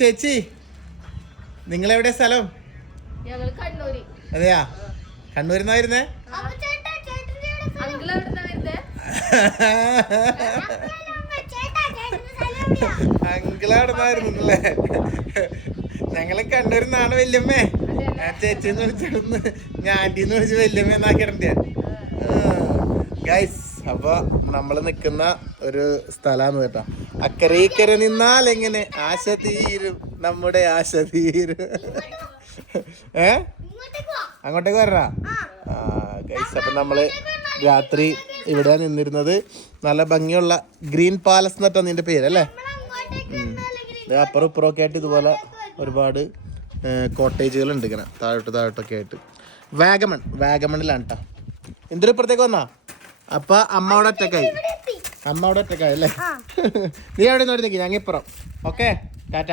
ചേച്ചി നിങ്ങളെവിടെയാ സ്ഥലം? അതെയാ, കണ്ണൂരിന്നാ വരുന്നേ? അങ്കിളവിടുന്നായിരുന്നല്ലേ? ഞങ്ങള് കണ്ണൂരിന്നാണ് വല്യമ്മേ. ഞാൻ ചേച്ചിന്ന് വിളിച്ചിടുന്ന്, ഞാൻ ആന്റിന്ന് വിളിച്ച് വല്യമ്മ എന്നാക്കിടണ്ടേ ഗൈസ്. അപ്പൊ നമ്മള് നിക്കുന്ന ഒരു സ്ഥലമാണ് കേട്ടോ. അക്കരെ ഇക്കരെ നിന്നാൽ എങ്ങനെ ആശ തീരും, നമ്മുടെ ആശ തീരും. അങ്ങോട്ടേക്ക് വരണ ഗൈസ്. അപ്പൊ നമ്മള് രാത്രി ഇവിടെ നിന്നിരുന്നത്. നല്ല ഭംഗിയുള്ള ഗ്രീൻ പാലസ് എന്നിട്ടാ നിന്റെ പേരല്ലേ? അപ്പുറം ഇപ്പുറമൊക്കെ ആയിട്ട് ഇതുപോലെ ഒരുപാട് കോട്ടേജുകൾ ഉണ്ട് ഇങ്ങനെ താഴോട്ടൊക്കെ ആയിട്ട്. വാഗമണിലാണ് കേട്ടോ. എന്തൊരു ഇപ്പുറത്തേക്ക് വന്നാ? അപ്പൊ അമ്മ അവിടെ ഒറ്റക്കായി അല്ലേ? നീ എവിടെ നിന്ന് നിൽക്കി? ഞങ്ങൾ ഇപ്പുറം. ഓക്കെ, ടാറ്റ.